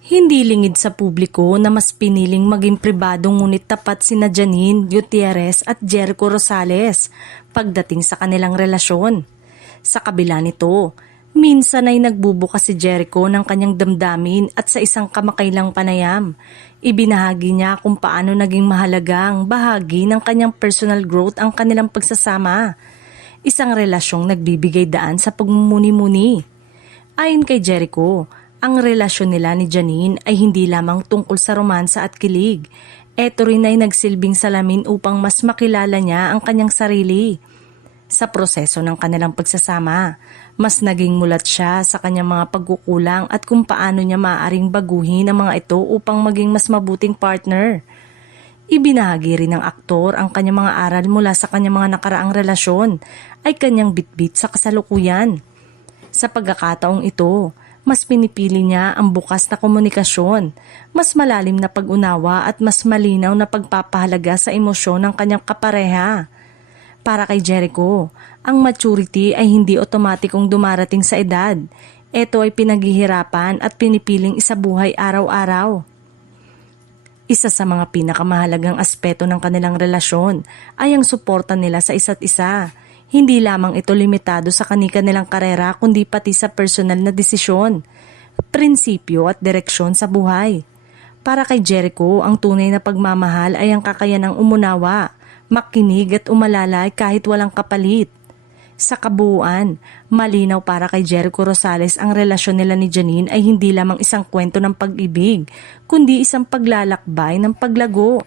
Hindi lingid sa publiko na mas piniling maging pribado ngunit tapat sina Janine Gutierrez at Jericho Rosales pagdating sa kanilang relasyon. Sa kabila nito, minsan ay nagbubukas si Jericho ng kanyang damdamin at sa isang kamakailang panayam, ibinahagi niya kung paano naging mahalagang bahagi ng kanyang personal growth ang kanilang pagsasama. Isang relasyong nagbibigay daan sa pagmumuni-muni. Ayon kay Jericho, ang relasyon nila ni Janine ay hindi lamang tungkol sa romansa at kilig. Ito rin ay nagsilbing salamin upang mas makilala niya ang kanyang sarili. Sa proseso ng kanilang pagsasama, mas naging mulat siya sa kanyang mga pagkukulang at kung paano niya maaaring baguhin ang mga ito upang maging mas mabuting partner. Ibinahagi rin ng aktor ang kanyang mga aral mula sa kanyang mga nakaraang relasyon ay kanyang bitbit sa kasalukuyan. Sa pagkakataong ito, mas pinipili niya ang bukas na komunikasyon, mas malalim na pag-unawa at mas malinaw na pagpapahalaga sa emosyon ng kanyang kapareha. Para kay Jericho, ang maturity ay hindi otomatikong dumarating sa edad. Ito ay pinaghihirapan at pinipiling isabuhay araw-araw. Isa sa mga pinakamahalagang aspeto ng kanilang relasyon ay ang suporta nila sa isa't isa. Hindi lamang ito limitado sa kani-kanilang karera kundi pati sa personal na desisyon, prinsipyo at direksyon sa buhay. Para kay Jericho, ang tunay na pagmamahal ay ang kakayanang umunawa, makinig at umalalay kahit walang kapalit. Sa kabuuan, malinaw para kay Jericho Rosales ang relasyon nila ni Janine ay hindi lamang isang kwento ng pag-ibig, kundi isang paglalakbay ng paglago.